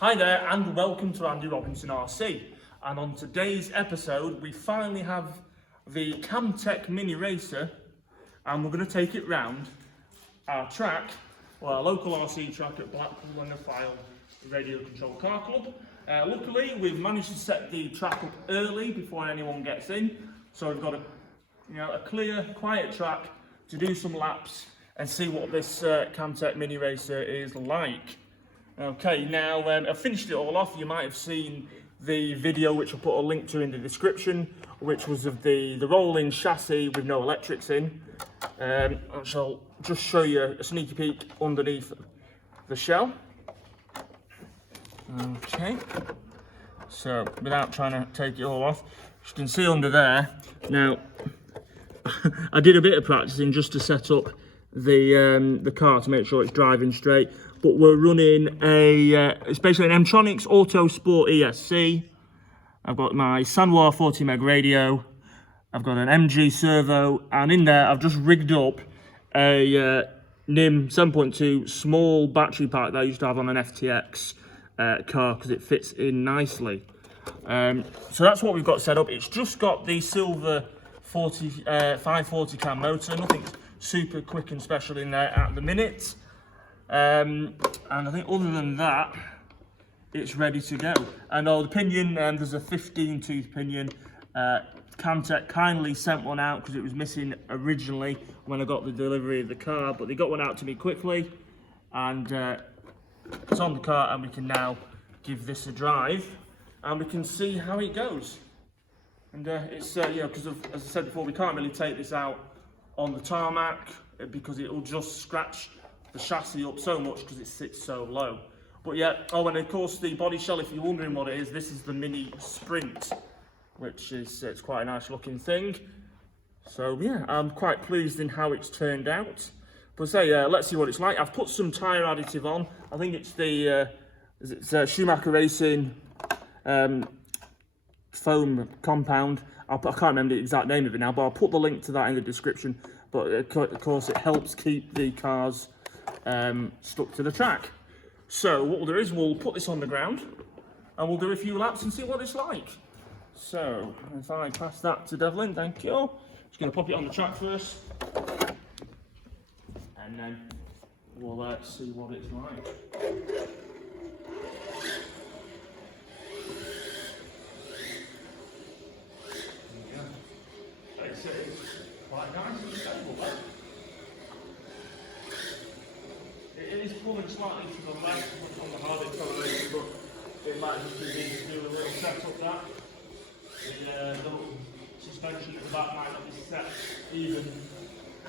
Hi there and welcome to Andy Robinson RC, and on today's episode we finally have the Kamtec mini racer and we're going to take it round our track, well, our local RC track at Blackpool and Fylde Radio Control Car Club. Luckily we've managed to set the track up early before anyone gets in, so we've got a clear, quiet track to do some laps and see what this Kamtec mini racer is like. Okay, now I've finished it all off. You might have seen the video, which I'll put a link to in the description, which was of the rolling chassis with no electrics in. I shall just show you a sneaky peek underneath the shell. Okay, so without trying to take it all off, as you can see under there. Now, I did a bit of practicing just to set up the car to make sure it's driving straight. But we're running it's basically an M-Tronics Auto Sport ESC. I've got my Sanwa 40 meg radio. I've got an MG servo, and in there I've just rigged up a NIM 7.2 small battery pack that I used to have on an FTX car because it fits in nicely. So that's what we've got set up. It's just got the silver 540 cam motor. Nothing super quick and special in there at the minute. And I think other than that, it's ready to go. And the pinion, there's a 15 tooth pinion. Kamtec kindly sent one out because it was missing originally when I got the delivery of the car, but they got one out to me quickly, and it's on the car, and we can now give this a drive and we can see how it goes. And it's because as I said before, we can't really take this out on the tarmac because it will just scratch the chassis up so much because it sits so low. But yeah, and of course the body shell, if you're wondering what it is, this is the Mini Sprint, which is it's quite a nice looking thing. So yeah, I'm quite pleased in how it's turned out. But let's see what it's like. I've put some tyre additive on. I think it's the Schumacher Racing foam compound. I can't remember the exact name of it now, but I'll put the link to that in the description. But of course it helps keep the cars stuck to the track. So what we'll do is we'll put this on the ground and we'll do a few laps and see what it's like. So if I pass that to Devlin, thank you. Just going to pop it on the track first and then we'll see what it's like. It's quite nice and stable though. It is pulling slightly to the left on the hard acceleration, but it might just be easy to do a little setup that. The little suspension at the back might not be set even,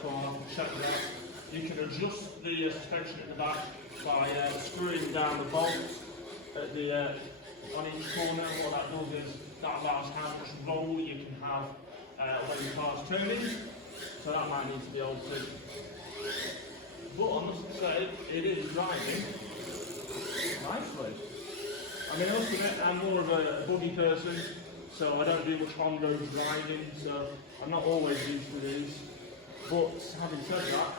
so I'll have to check that. You can adjust the suspension at the back by screwing down the bolts at the on each corner. What that does is that allows how much roll you can have when the car's turning, so that might need to be altered. But I must say, it is driving nicely. I mean, I must admit, I'm more of a buggy person, so I don't do much on-road driving, so I'm not always used to these. But having said that,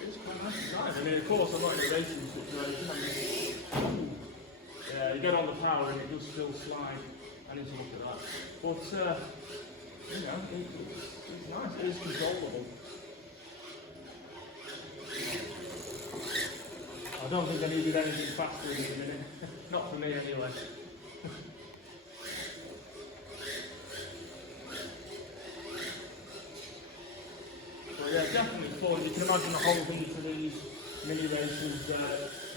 it's quite nice to drive. I mean, of course, I'm not in a racing situation. You get on the power and it does still slide. I need to look at that. But, it's nice. It is controllable. I don't think I needed anything faster in a minute. Not for me anyway. But yeah, definitely fun. You can imagine the whole thing to these mini races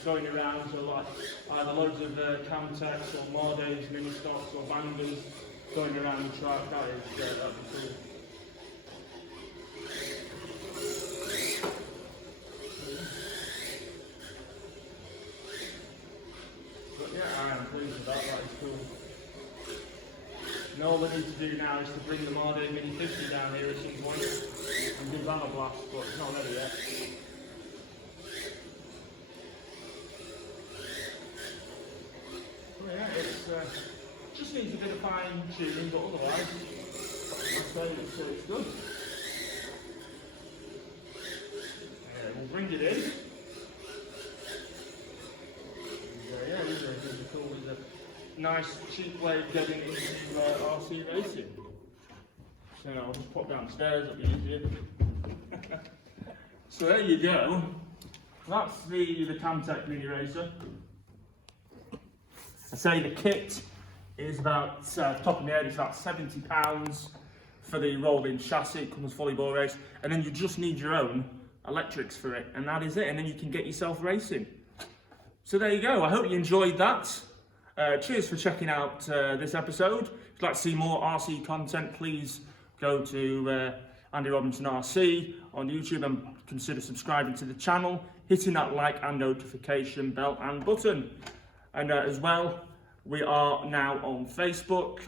going around, so like either loads of Kamtecs or Mardays, mini stocks or Bangers going around the track. That'd be cool. That is cool. And all we need to do now is to bring the Marday Mini 50 down here at some point and give that a blast, but it's not ready yet. Well, yeah, it just needs a bit of fine tuning, but otherwise, I'd say it's good. We'll bring it in. Yeah. nice cheap way of getting into RC racing. So I'll just pop downstairs, it'll be easier. So there you go. That's the Kamtec Mini Racer. I say the kit is about, top of my head, it's about £70 for the rolling chassis. It comes fully bore race, and then you just need your own electrics for it, and that is it, and then you can get yourself racing. So there you go. I hope you enjoyed that. Cheers for checking out this episode. If you'd like to see more RC content, please go to Andy Robinson RC on YouTube and consider subscribing to the channel, hitting that like and notification bell and button. And as well, we are now on Facebook,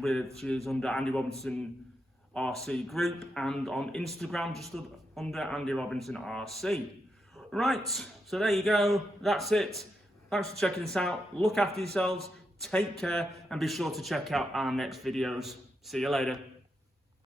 which is under Andy Robinson RC Group, and on Instagram just under Andy Robinson RC. Right, so there you go. That's it. Thanks for checking us out. Look after yourselves, take care, and be sure to check out our next videos. See you later.